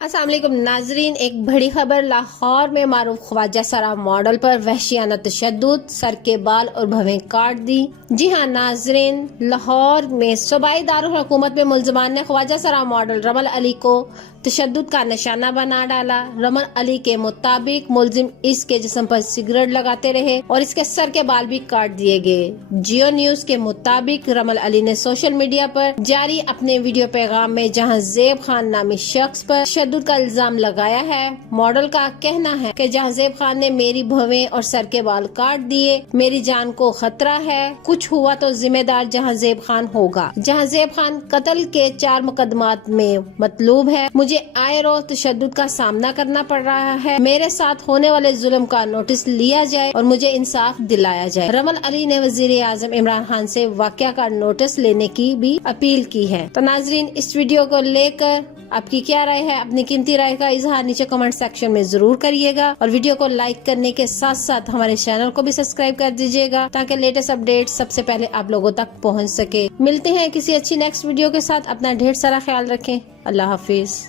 अस्सलाम वालेकुम नाजरीन, एक बड़ी खबर। लाहौर में मारूफ ख्वाजा सरा मॉडल पर वहशियाना तशद्दुद, सर के बाल और भवें काट दी। जी हाँ नाजरीन, लाहौर में सूबाई दारुल हुकूमत में मुलजमान ने ख्वाजा सरा मॉडल रमल अली को तशद्दुद का निशाना बना डाला। रमल अली के मुताबिक मुलजिम इसके जिस्म पर सिगरेट लगाते रहे और इसके सर के बाल भी काट दिए गए। जियो न्यूज के मुताबिक रमल अली ने सोशल मीडिया पर जारी अपने वीडियो पैगाम में जहां ज़ेब खान नामी शख्स पर तशद्दुद का इल्जाम लगाया है, मॉडल का कहना है कि जहां ज़ेब खान ने मेरी भवें और सर के बाल काट दिए, मेरी जान को खतरा है, कुछ हुआ तो जिम्मेदार जहां ज़ेब खान होगा। जहां ज़ेब खान कत्ल के 4 मुकदमात में मतलूब है, मुझे आए रोज तशद्दुद का सामना करना पड़ रहा है। मेरे साथ होने वाले जुल्म का नोटिस लिया जाए और मुझे इंसाफ दिलाया जाए। रमल अली ने वजीर आजम इमरान खान से वाकया का नोटिस लेने की भी अपील की है। तो नाजरीन, इस वीडियो को लेकर आपकी क्या राय है? अपनी कीमती राय का इजहार नीचे कमेंट सेक्शन में जरूर करिएगा और वीडियो को लाइक करने के साथ साथ हमारे चैनल को भी सब्सक्राइब कर दीजिएगा ताकि लेटेस्ट अपडेट सबसे पहले आप लोगों तक पहुंच सके। मिलते हैं किसी अच्छी नेक्स्ट वीडियो के साथ। अपना ढेर सारा ख्याल रखें। अल्लाह हाफिज।